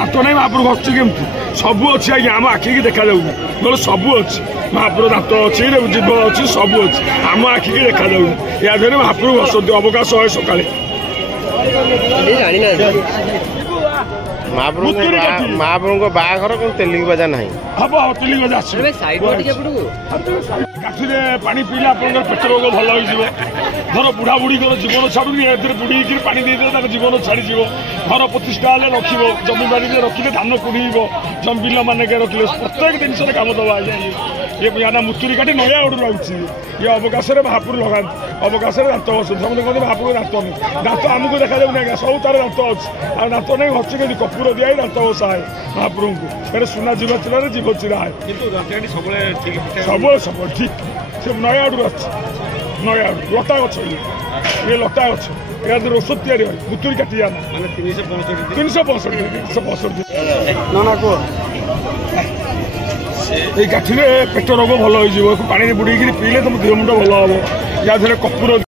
ଦାନ୍ତ ନାହିଁ ମହାପ୍ରଭୁ ଘସୁଛି କେମିତି ସବୁ ଅଛି ଆଜ୍ଞା ଆମ ଆଖିକି ଦେଖାଯାଉନି ନହେଲେ ସବୁ ଅଛି ମହାପ୍ରଭୁ ଦାନ୍ତ ଅଛି ଜିଭ ଅଛି ସବୁ ଅଛି ଆମ ଆଖିକି ଦେଖାଯାଉନି ୟା ଦେହରେ ମହାପ୍ରଭୁ ଘସନ୍ତି ଅବକାଶ ହୁଏ ସକାଳେ महाप्रभु बाघर तेलिंग बजा ना हम तेलिंग बजा काठिरे पानी पीले आप पेट रोग भल हो धर बुढ़ा बुढ़ी जीवन छाड़ू बुढ़ी पानी दे जीवन छाड़ी घर प्रतिष्ठा रखिए जमीबाड़ी रखिले धान कुड़ब जमी बिल मानक रखिले प्रत्येक जिनस कम दबा ये ना मुतुरी काटी नयागढ़ रोचे ये अवकाश महापुर लगा अवकाश दात बस समझे कहते महापुर दात नहीं दात आमको देखा जाऊनी आज्ञा सब तार दात अच्छे आ दात नहीं हसी के कपूर दिया दात बसा है महाप्रभु को सुना जीव चिरा जीव चिरा है सब सब ठीक से नयागढ़ नयागढ़ लता गछ ये लता गछ या औषध तैयारी मुतुरी काटी आना 365 ना कह ये काठिरे पेट रोग भल हो पानी बुड़ी पीले तुम देह मुंड भल हम या कपूर